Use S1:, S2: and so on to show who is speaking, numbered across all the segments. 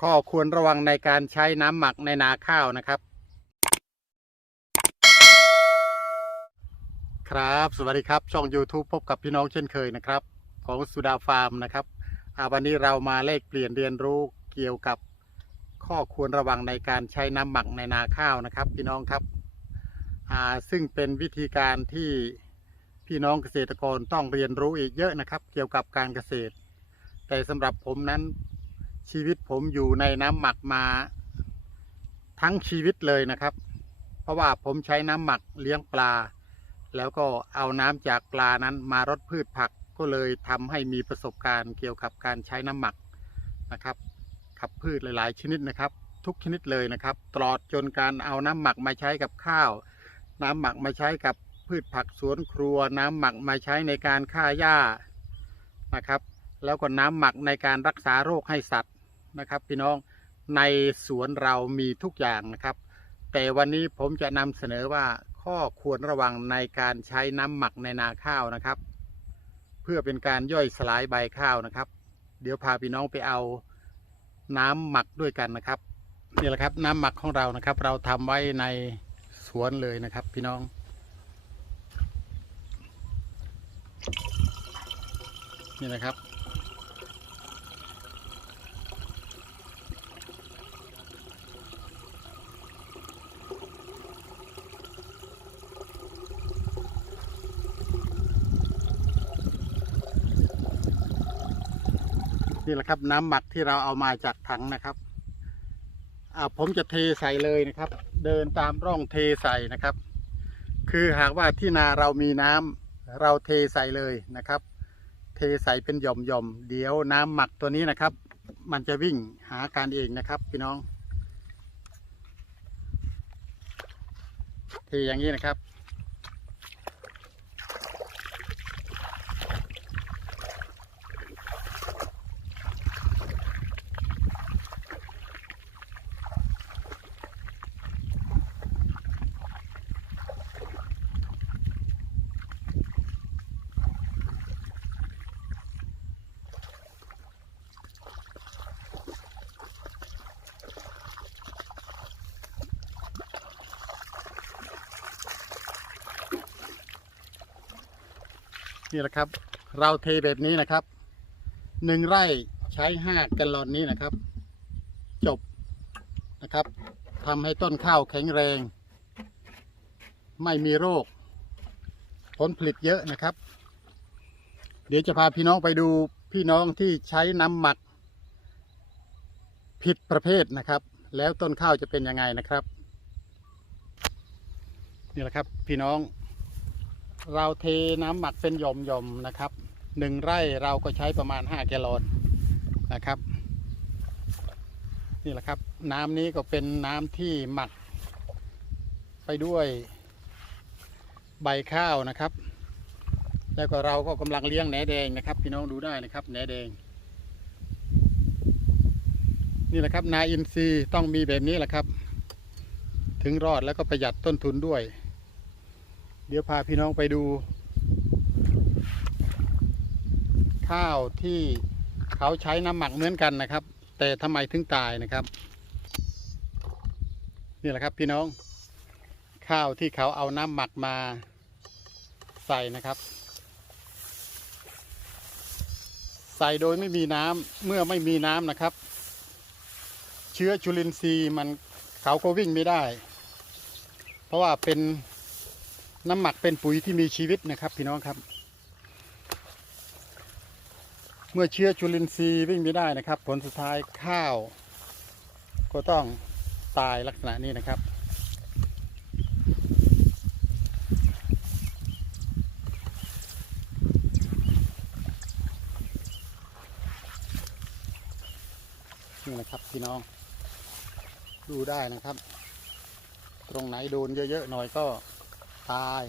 S1: ข้อควรระวังในการใช้น้ำหมักในนาข้าวนะครับ ครับ สวัสดีครับ ช่อง YouTube พบกับพี่น้องเช่นเคยนะครับ ของสุดาฟาร์มนะครับอาวันนี้เรามาเลขเปลี่ยนเรียนรู้เกี่ยวกับข้อควรระวังในการใช้น้ำหมักในนาข้าวนะครับ พี่น้องครับซึ่งเป็นวิธีการที่พี่น้องเกษตรกรต้องเรียนรู้อีกเยอะนะครับ เกี่ยวกับการเกษตร แต่สำหรับผมนั้น ชีวิตผมอยู่ในน้ำหมักมา ทั้งชีวิตเลยนะครับ เพราะว่าผมใช้น้ำหมักเลี้ยงปลา แล้วก็เอาน้ำจากปลานั้นมารดพืชผักก็เลยทำให้มีประสบการณ์เกี่ยวกับการใช้น้ำหมักนะครับขับพืชหลาย ๆ ชนิดนะครับ ทุกชนิดเลยนะครับตลอดจนการเอาน้ำหมักมาใช้กับข้าว น้ำหมักมาใช้กับพืชผักสวนครัว น้ำหมักมาใช้ในการฆ่าหญ้านะครับ แล้วก็น้ำหมักในการรักษาโรคให้สัตว์ นะครับ พี่น้องในสวนเรามีทุกอย่างนะครับ แต่วันนี้ผมจะนำเสนอว่าข้อควรระวังในการใช้น้ำหมักในนาข้าวนะครับ เพื่อเป็นการย่อยสลายใบข้าวนะครับ เดี๋ยวพาพี่น้องไปเอาน้ำหมักด้วยกันนะครับนี่แหละครับน้ำหมักของเรานะครับ เราทำไว้ในสวนเลยนะครับ พี่น้องนี่นะครับ นี่แหละครับ น้ำหมักที่เราเอามาจากถังนะครับอ่าผมจะเทใส่เลยนะครับ เดินตามร่องเทใส่นะครับ คือหากว่าที่นาเรามีน้ำเราเทใส่เลยนะครับ เทใส่เป็นหย่อมหย่อมเดี๋ยวน้ำหมักตัวนี้นะครับ มันจะวิ่งหาการเองนะครับ พี่น้อง เทอย่างนี้นะครับ นี่แหละครับ เราเทแบบนี้นะครับหนึ่งไร่ใช้ห้าแกลลอนนี้นะครับ จบนะครับทำให้ต้นข้าวแข็งแรง ไม่มีโรค ผลผลิตเยอะนะครับ เดี๋ยวจะพาพี่น้องไปดูพี่น้องที่ใช้น้ำหมัก ผิดประเภทนะครับ แล้วต้นข้าวจะเป็นยังไงนะครับนี่แหละครับพี่น้อง เราเทน้ำหมักเป็นหย่อมๆนะครับหนึ่งไร่เราก็ใช้ประมาณ 5 แกลลอนนะครับ นี่แหละครับ น้ำนี้ก็เป็นน้ำที่หมัก ไปด้วยใบข้าวนะครับ แล้วก็เราก็กำลังเลี้ยงแหนแดงนะครับ พี่น้องดูได้นะครับแหนแดง นี่แหละครับนาอินทรีย์ต้องมีแบบนี้แหละครับ ถึงรอดแล้วก็ประหยัดต้นทุนด้วย เดี๋ยวพาพี่น้องไปดู ข้าวที่เขาใช้น้ำหมักเหมือนกันนะครับ แต่ทำไมถึงตายนะครับ นี่แหละครับพี่น้อง ข้าวที่เขาเอาน้ำหมักมาใส่นะครับ ใส่โดยไม่มีน้ำเมื่อไม่มีน้ำนะครับ เชื้อจุลินทรีย์มันเขาก็วิ่งไม่ได้ เพราะว่าเป็น น้ำหมักเป็นปุ๋ยที่มีชีวิตนะครับ พี่น้องครับ เมื่อเชื้อจุลินทรีย์วิ่งไม่ได้นะครับ ผลสุดท้ายข้าว ก็ต้องตายลักษณะนี้นะครับ นี่นะครับพี่น้อง ดูได้นะครับ ตรงไหนโดนเยอะๆหน่อยก็ ตาย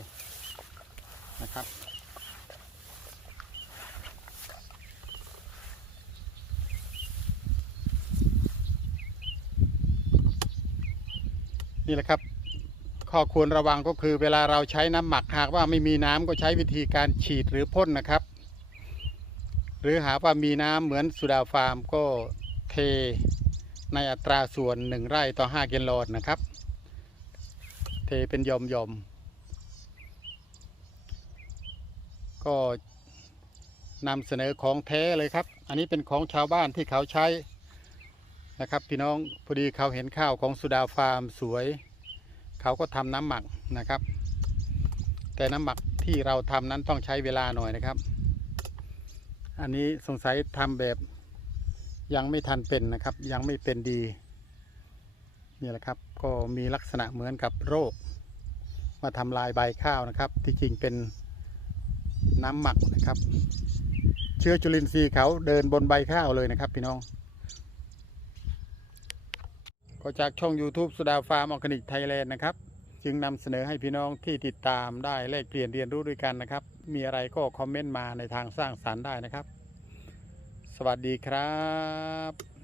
S1: นะครับ นี่แหละครับ ข้อควรระวังก็คือเวลาเราใช้น้ำหมักหากว่าไม่มีน้ำก็ใช้วิธีการฉีดหรือพ่นนะครับ หรือหากว่ามีน้ำเหมือนสุดาฟาร์มก็เทในอัตราส่วนหนึ่งไร่ต่อห้ากิโลนะครับ เทเป็นยอมยอมๆ ก็นำเสนอของแท้เลยครับ อันนี้เป็นของชาวบ้านที่เขาใช้นะครับ พี่น้องพอดีเขาเห็นข้าวของสุดาฟาร์มสวย เขาก็ทำน้ำหมักนะครับ แต่น้ำหมักที่เราทำนั้นต้องใช้เวลาหน่อยนะครับ อันนี้สงสัยทำแบบยังไม่ทันเป็นนะครับ ยังไม่เป็นดีนี่แหละครับก็มีลักษณะเหมือนกับโรค มาทำลายใบข้าวนะครับ ที่จริงเป็น น้ำหมักนะครับ เชื้อจุลินทรีย์เขาเดินบนใบข้าวเลยนะครับ พี่น้อง ก็จากช่อง YouTube สุดาฟาร์มออร์แกนิกไทยแลนด์นะครับ จึงนำเสนอให้พี่น้องที่ติดตามได้แลกเปลี่ยนเรียนรู้ด้วยกันนะครับ มีอะไรก็คอมเมนต์มาในทางสร้างสารรค์ได้นะครับ สวัสดีครับ